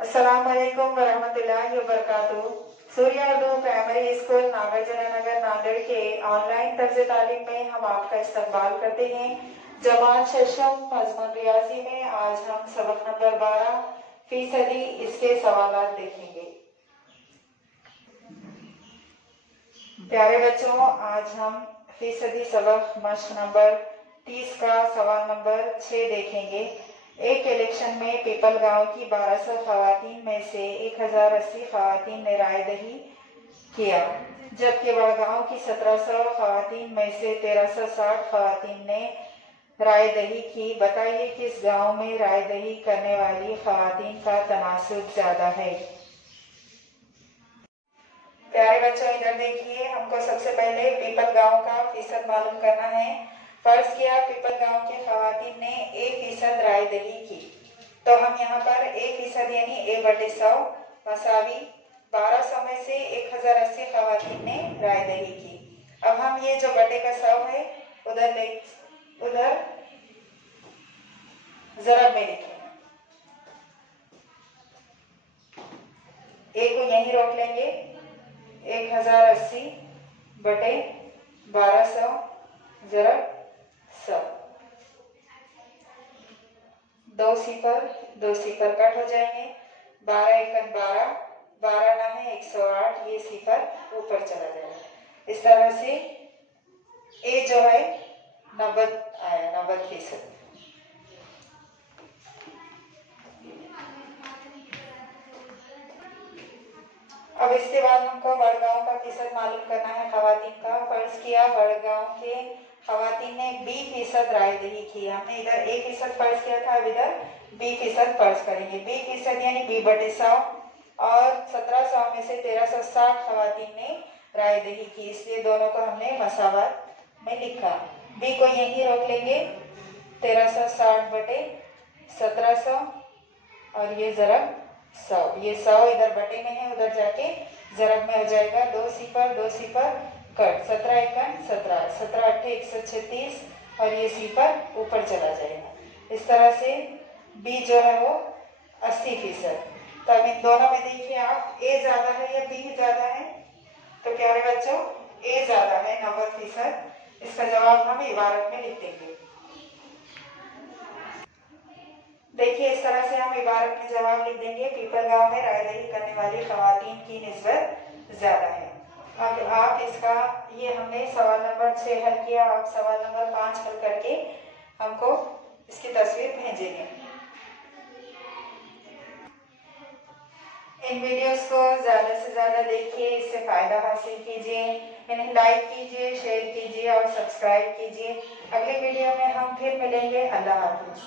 अस्सलामुअलैकुम वरहमतुल्लाहि वबरकातुहू। Surya Urdu primary school Nagarjuna नगर नांदेड़ के ऑनलाइन तर्ज तालीम में हम आपका इस्तकबाल करते हैं। जमात शशम मजमून रियाजी में आज हम सबक नंबर 12% इसके सवालात देखेंगे। प्यारे बच्चों, आज हम फीसदी सबक मश्क नंबर 30 का सवाल नंबर 6 देखेंगे। एक इलेक्शन में पीपल गांव की 1200 खवातीन में से 1080 खवातीन ने राय दही किया, जबकि वड़गांव की 1700 खवातीन में से 1360 खवातीन ने राय दही की। बताइए किस गांव में राय दही करने वाली खवातीन का तनासुब ज्यादा है। प्यारे बच्चों, इधर देखिए, हमको सबसे पहले पीपल गांव का फीसद मालूम करना है। फर्ज किया पीपल गांव की खवातीन ने 1% राय दही की, तो हम यहाँ पर 1% यानी A/100 मसावी 1200 में से 1080 खवातीन ने राय दही की। अब हम ये जो बटे का 100 है उधर जरब में लिखेंगे। ए को यहीं रोक लेंगे। 1080 बटे 1200 जरब 100। 2 सिफर कट हो जाएंगे। 12 एकन 12, 12 ना है 108, ये सिफर ऊपर चला जाएगा। इस तरह से ए जो है 90 आया, 90%। अब इसके बाद हमको वड़गांव का फीसद मालूम करना है खवातीन का। फर्ज किया वड़गांव के खवातीन ने 20% राय दही की। हमने इधर 1% फर्ज किया था, अब इधर 20% फर्ज करेंगे। 20% यानी B/100 और 1700 में से 1360 खवातीन ने राय दही की, इसलिए दोनों को हमने मसावत में लिखा। बी को यहीं रोक लेंगे। 1360 बटे 1700 और ये जरब 100। ये 100 इधर बटे में है, उधर जाके जरब में हो जाएगा। 2 सिफर कट। 17 एकन 17, 17 अट्ठे 136 और ये सिफर ऊपर चला जाएगा। इस तरह से बी जो है वो 80%। तो अब इन दोनों में देखिए आप, ए ज्यादा है या बी ज्यादा है? तो प्यारे बच्चों, ए ज्यादा है, 90%। इसका जवाब हम इबारत में लिख देंगे। देखिए, इस तरह से हम इबारत में जवाब लिख देंगे। पीपल गांव में राय दही करने वाली खवातीन की निस्बत ज्यादा है। अब आप इसका, ये हमने सवाल नंबर 6 हल किया, आप सवाल नंबर 5 हल करके हमको इसकी तस्वीर भेजेंगे। इन वीडियोस को ज्यादा से ज्यादा देखिए, इससे फायदा हासिल कीजिए। इन्हें लाइक कीजिए, शेयर कीजिए और सब्सक्राइब कीजिए। अगले वीडियो में हम फिर मिलेंगे। अल्लाह हाफिज।